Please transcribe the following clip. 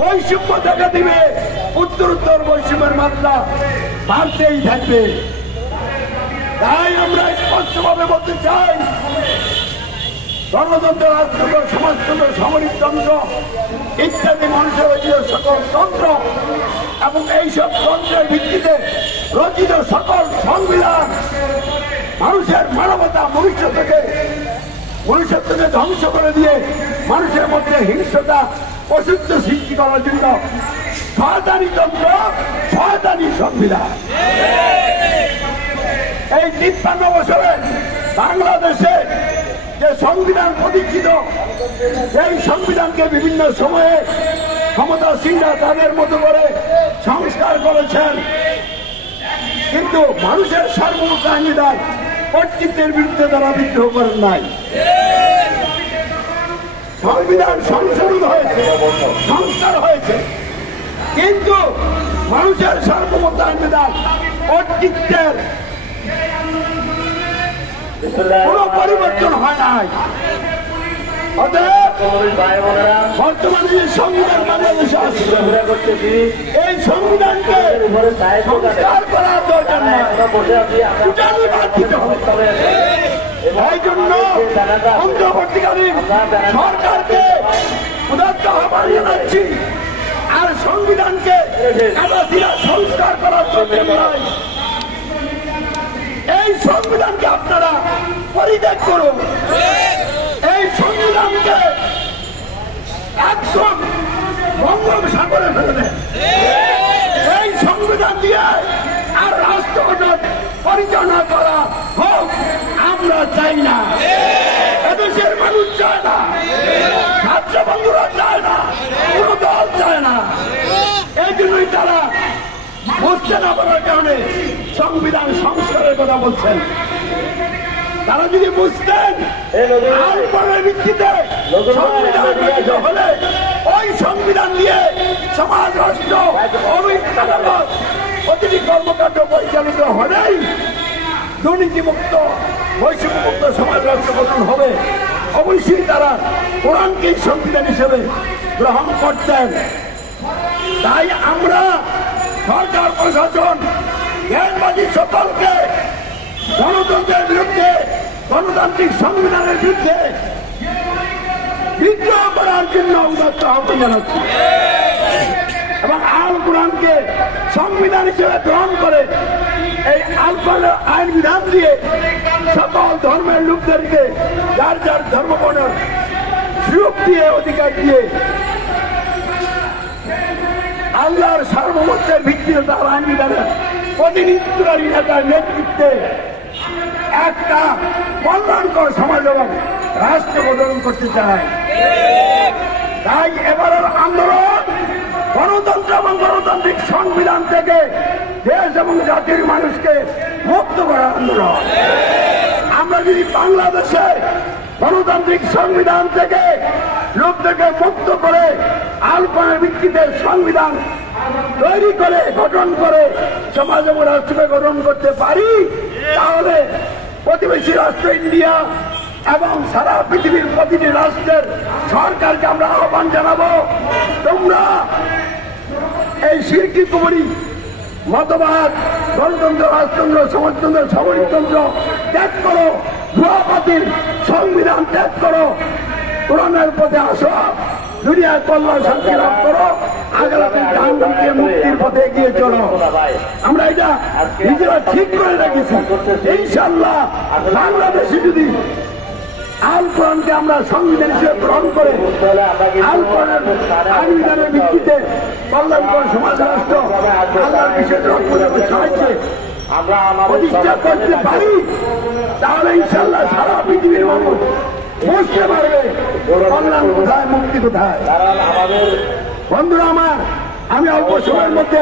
বৈষম্য দেখা দিবে, উত্তরোত্তর বৈষম্যের মাত্রা বাড়তেই থাকবে। তাই আমরা স্পষ্টভাবে বলতে চাই, গণতন্ত্র, রাজতন্ত্র, সমাজতন্ত্র, সামরিকতন্ত্র ইত্যাদি মানুষের রচিত সকল তন্ত্র এবং এইসব তন্ত্রের ভিত্তিতে রচিত সকল সংবিধান মানুষের মানবতা মনুষ্যত্বকে ধ্বংস করে দিয়ে মানুষের মধ্যে হিংসতা, অসুস্থ সৃষ্টি করার জন্য শয়তানি তন্ত্র, শয়তানি সংবিধান। এই ৫৩ বছরে বাংলাদেশে যে সংবিধান প্রতিষ্ঠিত, এই সংবিধানকে বিভিন্ন সময়ে ক্ষমতাসীনরা তাদের মতো করে সংস্কার করেছেন, কিন্তু মানুষের সার্বভৌমত্বের কর্তৃত্বের বিরুদ্ধে তারা বিদ্রোহ করেন নাই। সংবিধান সংশোধন হয়েছে, সংস্কার হয়েছে, কিন্তু মানুষের সার্বভৌমত্বের কর্তৃত্বের কোন পরিবর্তন হয় নাই। বর্তমানে যে সংবিধান বাংলাদেশে আছে, এই সংবিধানকে সংস্কার করার দরকার নাই, এই জন্য অন্তর্বর্তীকালীন সরকারকে উদাত্ত আহ্বান জানাচ্ছি, আর সংবিধানকে সংস্কার করার দরকার নাই। এই সংবিধানকে আপনারা পরিত্যাগ করুন, এই সংবিধানকে একদম বঙ্গোপসাগরে ফেলে দেন। এই সংবিধান দিয়ে আর রাষ্ট্র পরিচালনা করা হোক আমরা চাই না, এদেশের মানুষ চায় না, ছাত্র বন্ধুরা চায় না, কোন দল চায় না। এই জন্যই তারা বুঝতে না পারার কারণে সংবিধান সংস্কারের কথা বলছেন। তারা যদি বুঝতেন আইনের ভিত্তিতে সংবিধান রচিত হলে ওই সংবিধান দিয়ে সমাজ, রাষ্ট্র, আদালত, প্রতিটি কর্মকাণ্ড পরিচালিত হলেই দুর্নীতিমুক্ত, বৈষম্যমুক্ত সমাজ, রাষ্ট্র গঠন হবে, অবশ্যই তারা কোরআনকে সংবিধান হিসেবে গ্রহণ করতেন। তাই আমরা সরকার, প্রশাসন, জ্ঞানবাদী সকলকে গণতন্ত্রের বিরুদ্ধে, গণতান্ত্রিক সংবিধানের বিরুদ্ধে বিদ্রোহ করার জন্য উদাত্ত আহ্বান জানাচ্ছি এবং আল কোরআনকে সংবিধান হিসেবে গ্রহণ করে এই আল কোরআনের আইন বিধান দিয়ে সকল ধর্মের লোকদেরকে যার যার ধর্মবর্ণের সুযোগ দিয়ে, অধিকার দিয়ে আল্লাহর সার্বভৌমত্বের ভিত্তিতে তার আইন বিধানের প্রতিনিধিত্বকারী নেতার নেতৃত্বে একটা কল্যাণকর সমাজ এবং রাষ্ট্র গঠন করতে চায়। তাই এবারের আন্দোলন গণতন্ত্র এবং গণতান্ত্রিক সংবিধান থেকে দেশ এবং জাতির মানুষকে মুক্ত করার আন্দোলন। আমরা যদি বাংলাদেশে গণতান্ত্রিক সংবিধান থেকে লোকদেরকে মুক্ত করে আল কোরআনের ভিত্তিতে সংবিধান তৈরি করে, গঠন করে সমাজ এবং রাষ্ট্রকে গঠন করতে পারি, তাহলে প্রতিবেশী রাষ্ট্র ইন্ডিয়া এবং সারা পৃথিবীর প্রতিটি রাষ্ট্রের সরকারকে আমরা আহ্বান জানাবো, তোমরা এই শিরকি কুফরি মতবাদ, গণতন্ত্র, রাজতন্ত্র, সমাজতন্ত্র, সামরিকতন্ত্র ত্যাগ করো, ভুয়াপাতির সংবিধান ত্যাগ করো, কোরআনের পথে আসো, দুনিয়ার কল্যাণ শান্তি লাভ করো, আগামী জাহান্নামকে মুক্তির পথে এগিয়ে চলো। আমরা এটা নিজেরা ঠিক করে রেখেছি। ইনশাআল্লাহ বাংলাদেশে যদি আল কোরআনকে আমরা সংবিধান হিসেবে গ্রহণ করে আল কোরআনের আইনের ভিত্তিতে কল্যাণকর সমাজ, রাষ্ট্র আল্লাহর বিশেষ সাহায্যে প্রতিষ্ঠা করতে পারি, তাহলে ইনশাআল্লাহ সারা পৃথিবীর মানুষ বুঝতে পারবে কল্যাণ কোথায়, মুক্তি কোথায়। বন্ধুরা আমার, আমি অল্প সময়ের মধ্যে